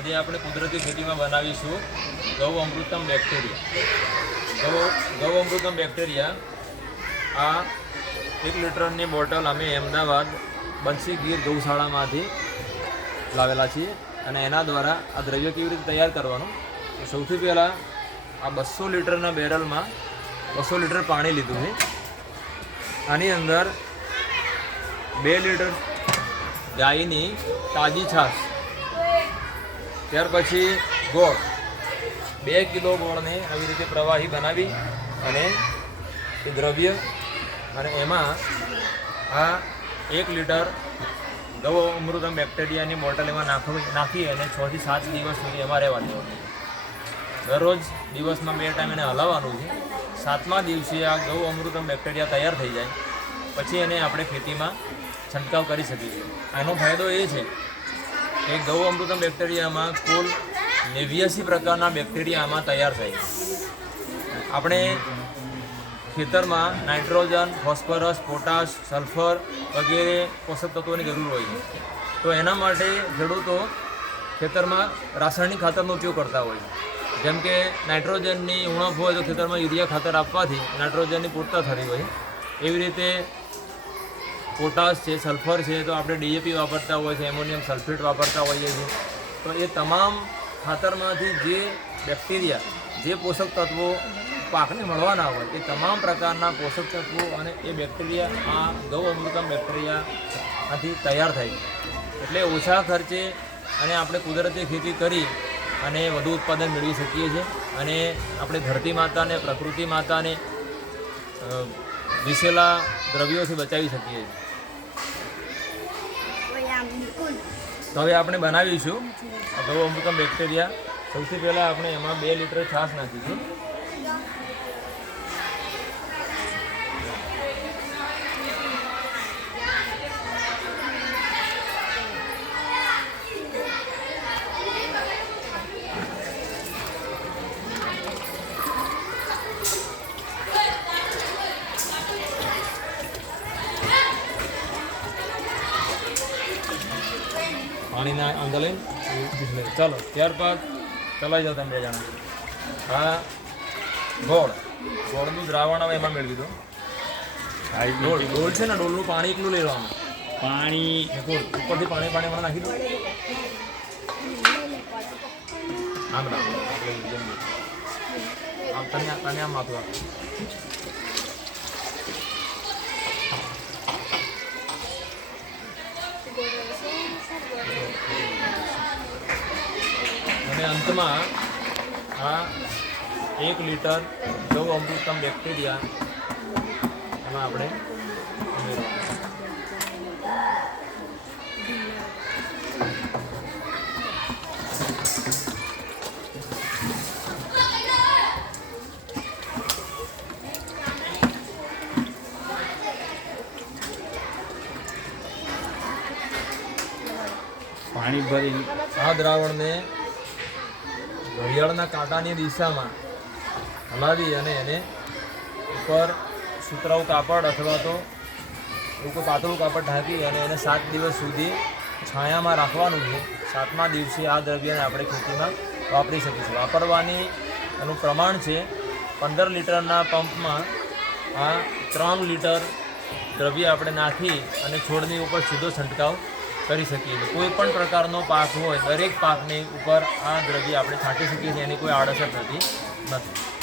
આજે આપણે કુદરતી ખેતીમાં બનાવીશું ગૌ અમૃતમ બેક્ટેરિયા. ગૌ ગૌ અમૃતમ બેક્ટેરિયા આ એક લીટરની બોટલ અમે અમદાવાદ બંસી ગીર ગૌશાળામાંથી લાવેલા છીએ અને એના દ્વારા આ દ્રવ્ય કેવી રીતે તૈયાર કરવાનું? સૌથી પહેલાં આ બસો લીટરના બેરલમાં બસો લીટર પાણી લીધું છે. આની અંદર બે લીટર ગાયની તાજી છાશ ત્યાર પછી ગોળ. બે કિલો ગોળને આવી રીતે પ્રવાહી બનાવી અને એ દ્રવ્ય અને એમાં આ એક લીટર દવો અમૃતમ બેક્ટેરિયાની બોટલ એમાં નાખવી નાખી અને છથી સાત દિવસ સુધી એમાં રહેવા દેવાનું. દરરોજ દિવસમાં બે ટાઈમ એને હલાવવાનું છે. સાતમા દિવસે આ ગૌ અમૃતમ બેક્ટેરિયા તૈયાર થઈ જાય. પછી એને આપણે ખેતીમાં છંટકાવ કરી શકીએ આનો ફાયદો એ છે કે ગૌ અમૃતમ બેક્ટેરિયામાં કુલ નેવ્યાસી પ્રકારના બેક્ટેરિયા આમાં તૈયાર થાય આપણે ખેતરમાં નાઇટ્રોજન, ફોસ્ફરસ, પોટાશ, સલ્ફર વગેરે પોષક તત્વોની જરૂર હોય છે. તો એના માટે ખેડૂતો ખેતરમાં રાસાયણિક ખાતરનો ઉપયોગ કરતા હોય જેમ કે નાઇટ્રોજનની ઉણપ હોય તો ખેતરમાં યુરિયા ખાતર આપવાથી નાઇટ્રોજનની પૂરતા થતી હોય એવી રીતે પોટાશ છે, સલ્ફર છે, તો આપણે ડીએપી વાપરતા હોય છે, એમોનિયમ સલ્ફેટ વાપરતા હોઈએ છીએ. તો એ તમામ ખાતરમાંથી જે બેક્ટેરિયા, જે પોષક તત્વો પાકને મળવાના હોય, એ તમામ પ્રકારના પોષક તત્વો અને એ બેક્ટેરિયા, આ ગૌ અમૃતમ બેક્ટેરિયામાંથી તૈયાર થાય એટલે ઓછા ખર્ચે અને આપણે કુદરતી ખેતી કરી અને વધુ ઉત્પાદન મેળવી શકીએ છીએ. અને આપણે ધરતી માતાને, પ્રકૃતિ માતાને વિશેલા દ્રવ્યોથી બચાવી શકીએ. તો હવે આપણે બનાવીશું. ગૌ અમૃતમ બેક્ટેરિયા. સૌથી પહેલાં આપણે એમાં બે લીટર છાશ નાખીશું. પાણીના અંદર લઈને ચાલો ત્યારબાદ ચલાવી જાઓ તમે બે જણા. હા ગોળ. ગોળનું દ્રાવણ હવે એમાં મેળવી દો. ડોલ ડોલ છે ને ડોલનું પાણી એકલું લઈ લેવાનું. પાણી. ગોળ ઉપરથી પાણી પાણી એમાં નાખી દો. આમ રાખો. આમ તને આમ માથું આપો અને અંતમાં આ એક લીટર ગૌ અમૃતમ બેક્ટેરિયા એમાં આપણે પાણી ભરી આ દ્રાવણને ઘડિયાળના કાંટાની દિશામાં હલાવી અને એને ઉપર સુતરાઉ કાપડ અથવા તો લોકો પાતળું કાપડ ઢાંકી અને એને સાત દિવસ સુધી છાયામાં રાખવાનું છે. સાતમા દિવસે આ દ્રવ્યને આપણે ખેતીમાં વાપરી શકીશું. વાપરવાની એનું પ્રમાણ છે પંદર લીટરના પંપમાં આ ત્રણ લીટર દ્રવ્ય આપણે નાખી અને છોડની ઉપર સીધો છંટકાવ કરી શકીએ છીએ. કોઈ પણ પ્રકારનો પાક હોય, દરેક પાકની ઉપર આ દ્રવ્ય આપણે છાંટી શકીએ છીએ, એની કોઈ આડઅસર થતી નથી.